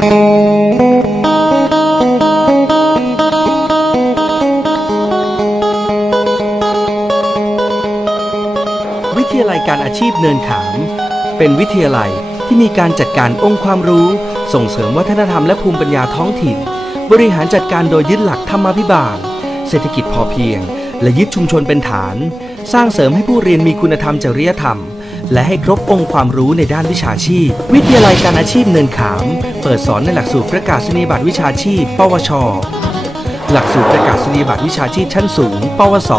วิทยาลัยการอาชีพเนินขาม เป็นวิทยาลัยที่มีการจัดการองค์ความรู้ ส่งเสริมวัฒนธรรมและภูมิปัญญาท้องถิ่น บริหารจัดการโดยยึดหลักธรรมาภิบาล เศรษฐกิจพอเพียง และยึดชุมชนเป็นฐาน สร้างเสริมให้ผู้เรียนมีคุณธรรมจริยธรรม และให้ครบองค์ความรู้ในด้านวิชาชีพ วิทยาลัยการอาชีพเนินขาม เปิดสอนในหลักสูตรประกาศนียบัตรวิชาชีพ ปวช หลักสูตรประกาศนียบัตรวิชาชีพชั้นสูง ปวส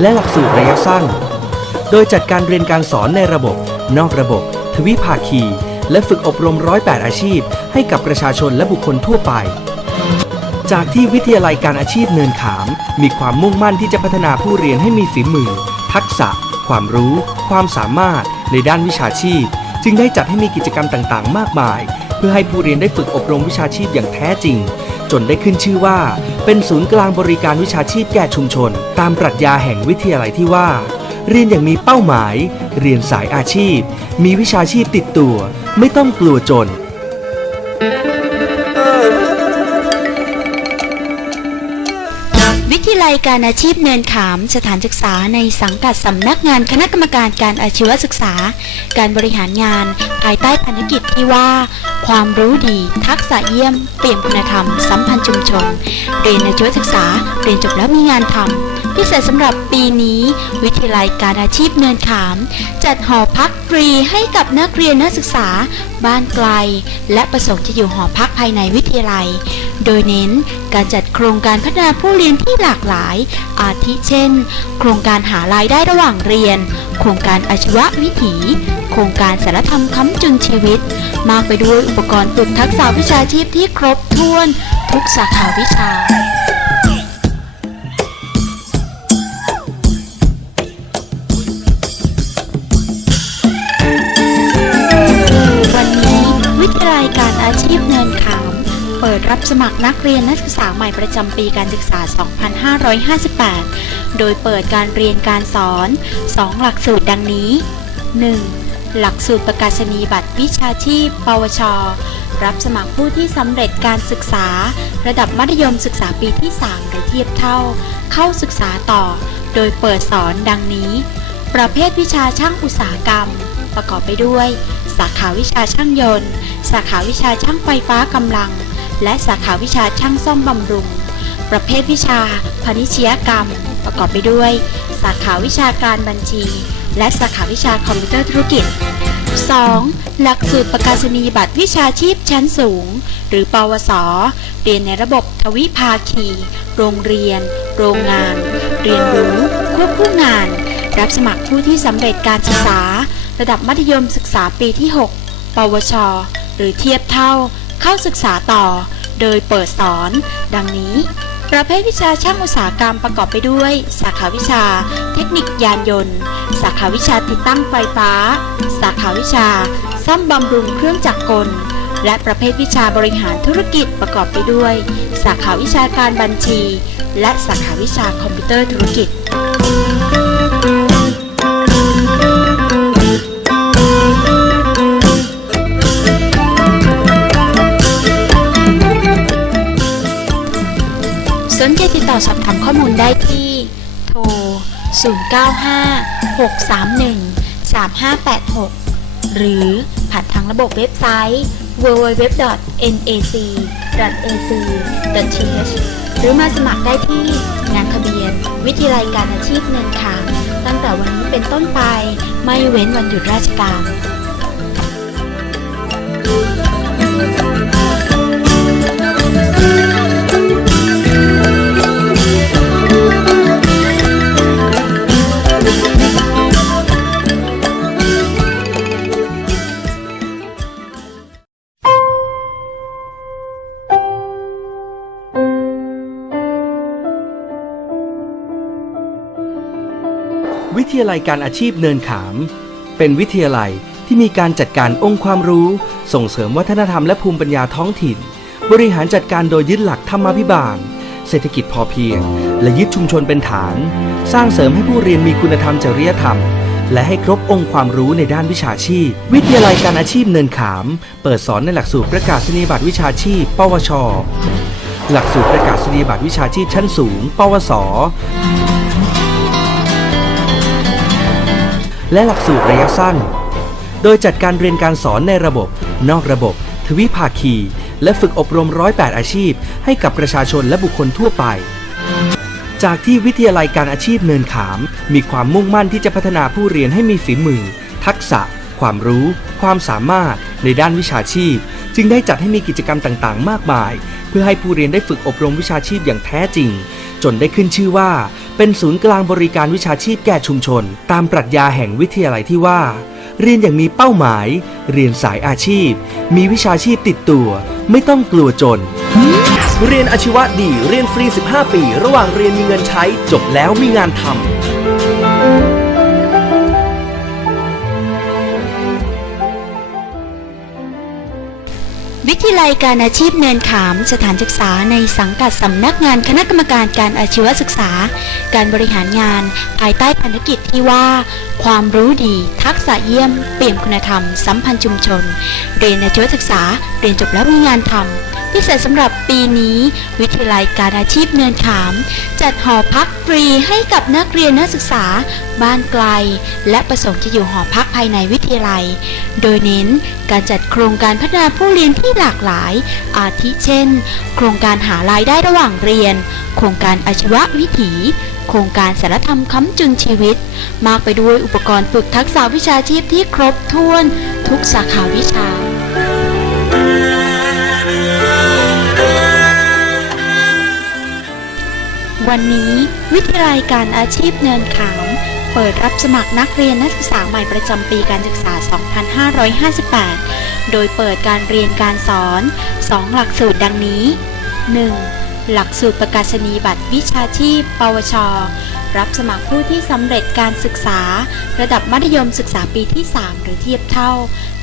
และหลักสูตรระยะสั้น โดยจัดการเรียนการสอนในระบบ นอกระบบ ทวิภาคี และฝึกอบรมร้อยแปดอาชีพ ให้กับประชาชนและบุคคลทั่วไป จากที่วิทยาลัยการอาชีพเนินขาม มีความมุ่งมั่นที่จะพัฒนาผู้เรียนให้มีฝีมือ ทักษะ ความรู้ ความสามารถ ในด้านวิชาชีพ จึงได้จัดให้มีกิจกรรมต่างๆ มากมาย เพื่อให้ผู้เรียนได้ฝึกอบรมวิชาชีพอย่างแท้จริง จนได้ขึ้นชื่อว่า เป็นศูนย์กลางบริการวิชาชีพแก่ชุมชน ตามปรัชญาแห่งวิทยาลัยที่ว่า เรียนอย่างมีเป้าหมาย เรียนสายอาชีพ มีวิชาชีพติดตัว ไม่ต้องกลัวจนวิท ลัยการอาชีพเนินขาม สถานศึกษาในสังกัดสำนักงานคณะกรรมการการอาชีวศึกษา การบริหารงาน ภายใต้ภารกิจที่ว่า ความรู้ดี ทักษะเยี่ยม เปลี่ยนคุณธรรม สัมพันธ์ชุมชน เรียนอาชีวศึกษา เรียนจบแล้วมีงานทำพิเศษสำหรับปีนี้ วิทยาลัยการอาชีพเนินขาม จัดหอพักฟรีให้กับนักเรียนนักศึกษาบ้านไกล และประสงค์จะอยู่หอพักภายในวิทยาลัย โดยเน้นการจัดโครงการพัฒนาผู้เรียนที่หลากหลาย อาทิเช่น โครงการหารายได้ระหว่างเรียน โครงการอาชีววิถี โครงการสารธรรมค้ำจุนชีวิต มากไปด้วยอุปกรณ์ฝึกทักษะวิชาชีพที่ครบถ้วน ทุกสาขาวิชา ยาลัยการอาชีพเนินขาม เปิดรับสมัครนักเรียนนักศึกษาใหม่ประจำปีการศึกษา 2558 โดยเปิดการเรียนการสอน 2 หลักสูตรดังนี้ 1. หลักสูตรประกาศนียบัตรวิชาชีพ ปวช รับสมัครผู้ที่สำเร็จการศึกษา ระดับมัธยมศึกษาปีที่ 3 หรือเทียบเท่า เข้าศึกษาต่อ โดยเปิดสอนดังนี้ ประเภทวิชาช่างอุตสาหกรรม ประกอบไปด้วย สาขาวิชาช่างยนต์ สาขาวิชาช่างไฟฟ้ากำลัง และสาขาวิชาช่างซ่อมบำรุง ประเภทวิชาพาณิชยกรรม ประกอบไปด้วย สาขาวิชาการบัญชี และสาขาวิชาคอมพิวเตอร์ธุรกิจ 2. หลักสูตรประกาศนียบัตรวิชาชีพชั้นสูง หรือปวส เรียนในระบบทวิภาคี โรงเรียน โรงงาน เรียนรู้ควบคู่งาน รับสมัครผู้ที่สำเร็จการศึกษา ระดับมัธยมศึกษาปีที่ 6 ปวช หรือเทียบเท่า เข้าศึกษาต่อ โดยเปิดสอน ดังนี้ ประเภทวิชาช่างอุตสาหกรรมประกอบไปด้วย สาขาวิชา เทคนิคยานยนต์ สาขาวิชาติดตั้งไฟฟ้า สาขาวิชา ซ่อมบำรุงเครื่องจักรกล และประเภทวิชาบริหารธุรกิจประกอบไปด้วย สาขาวิชาการบัญชี และสาขาวิชาคอมพิวเตอร์ธุรกิจ โ0956313586 หรือผ่านทางระบบเว็บไซต์ www.nac.ac.th หรือมาสมัครได้ที่งานทะเบียน วิทยาลัยการอาชีพเนินขามตั้งแต่วันนี้เป็นต้นไปไม่เว้นวันหยุดราชการ Thank you. ยาลัยการอาชีพเนินขาม เป็นวิทยาลัยที่มีการจัดการองค์ความรู้ ส่งเสริมวัฒนธรรมและภูมิปัญญาท้องถิ่น บริหารจัดการโดยยึดหลักธรรมาภิบาล เศรษฐกิจพอเพียง และยึดชุมชนเป็นฐาน สร้างเสริมให้ผู้เรียนมีคุณธรรมจริยธรรม และให้ครบองค์ความรู้ในด้านวิชาชีพ วิทยาลัยการอาชีพเนินขาม เปิดสอนในหลักสูตรประกาศนียบัตรวิชาชีพ ปวช หลักสูตรประกาศนียบัตรวิชาชีพชั้นสูง ปวส และหลักสูตรระยะสั้น โดยจัดการเรียนการสอนในระบบ นอกระบบ ทวิภาคี และฝึกอบรม 108 อาชีพ ให้กับประชาชนและบุคคลทั่วไป จากที่วิทยาลัยการอาชีพเนินขาม มีความมุ่งมั่นที่จะพัฒนาผู้เรียนให้มีฝีมือ ทักษะ ความรู้ ความสามารถ ในด้านวิชาชีพ จึงได้จัดให้มีกิจกรรมต่าง ๆ มากมาย เพื่อให้ผู้เรียนได้ฝึกอบรมวิชาชีพอย่างแท้จริง จนได้ขึ้นชื่อว่า เป็นศูนย์กลางบริการวิชาชีพแก่ชุมชน ตามปรัชญาแห่งวิทยาลัยที่ว่า เรียนอย่างมีเป้าหมาย เรียนสายอาชีพ มีวิชาชีพติดตัว ไม่ต้องกลัวจน เรียนอาชีวะดีเรียนฟรี 15 ปี ระหว่างเรียนมีเงินใช้จบแล้วมีงานทำ วิทยาลัยการอาชีพเนินขาม สถานศึกษาในสังกัดสำนักงานคณะกรรมการการอาชีวศึกษา การบริหารงาน ภายใต้ภารกิจที่ว่า ความรู้ดี ทักษะเยี่ยม เปี่ยมคุณธรรม สัมพันธ์ชุมชน เรียนอาชีวศึกษา เรียนจบแล้วมีงานทำ พิเศษสำหรับปีนี้ วิทยาลัยการอาชีพเนินขาม จัดหอพักฟรีให้กับนักเรียนนักศึกษา บ้านไกล และประสงค์จะอยู่หอพักภายในวิทยาลัย โดยเน้นการจัดโครงการพัฒนาผู้เรียนที่หลากหลาย อาทิเช่น โครงการหารายได้ระหว่างเรียน โครงการอาชีววิถี โครงการสารธรรมค้ำจุนชีวิต มากไปด้วยอุปกรณ์ฝึกทักษะวิชาชีพที่ครบถ้วน ทุกสาขาวิชา วันนี้วิทยาลัยการอาชีพเนินขาม เปิดรับสมัครนักเรียนนักศึกษาใหม่ประจำปีการศึกษา 2558 โดยเปิดการเรียนการสอน 2 หลักสูตรดังนี้ 1. หลักสูตรประกาศนียบัตรวิชาชีพ ปวช รับสมัครผู้ที่สำเร็จการศึกษา ระดับมัธยมศึกษาปีที่ 3 หรือเทียบเท่า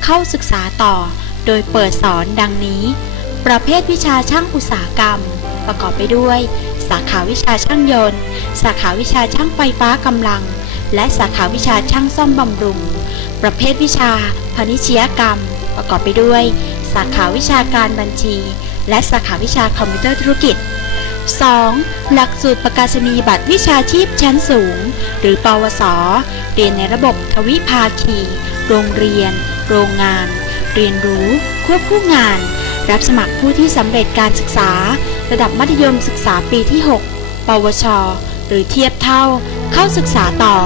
เข้าศึกษาต่อ โดยเปิดสอนดังนี้ ประเภทวิชาช่างอุตสาหกรรม ประกอบไปด้วย สาขาวิชาช่างยนต์ สาขาวิชาช่างไฟฟ้ากำลัง และสาขาวิชาช่างซ่อมบำรุง ประเภทวิชาพาณิชยกรรม ประกอบไปด้วย สาขาวิชาการบัญชี และสาขาวิชาคอมพิวเตอร์ธุรกิจ 2. หลักสูตรประกาศนียบัตรวิชาชีพชั้นสูง หรือปวส เรียนในระบบทวิภาคี โรงเรียน โรงงาน เรียนรู้ ควบคู่งาน รับสมัครผู้ที่สำเร็จการศึกษา ระดับมัธยมศึกษาปีที่ 6 ปวช หรือเทียบเท่า เข้าศึกษาต่อ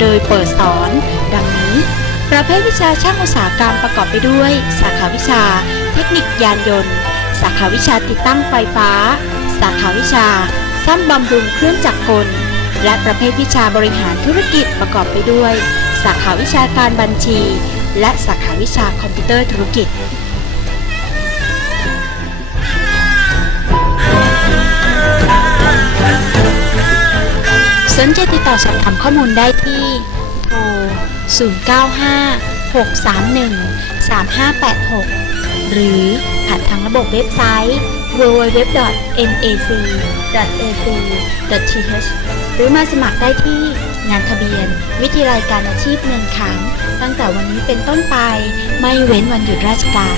โดยเปิดสอน ดังนี้ ประเภทวิชาช่างอุตสาหกรรมประกอบไปด้วย สาขาวิชา เทคนิคยานยนต์ สาขาวิชาติดตั้งไฟฟ้า สาขาวิชาซ่อมบำรุงเครื่องจักรกล และประเภทวิชาบริหารธุรกิจประกอบไปด้วย สาขาวิชาการบัญชี และสาขาวิชาคอมพิวเตอร์ธุรกิจ สนใจติดต่อสอบถามข้อมูลได้ที่โทร 095 631 3586 หรือผ่านทางระบบเว็บไซต์ www.nac.ac.th หรือมาสมัครได้ที่งานทะเบียน วิทยาลัยการอาชีพเนินขามตั้งแต่วันนี้เป็นต้นไปไม่เว้นวันหยุดราชการ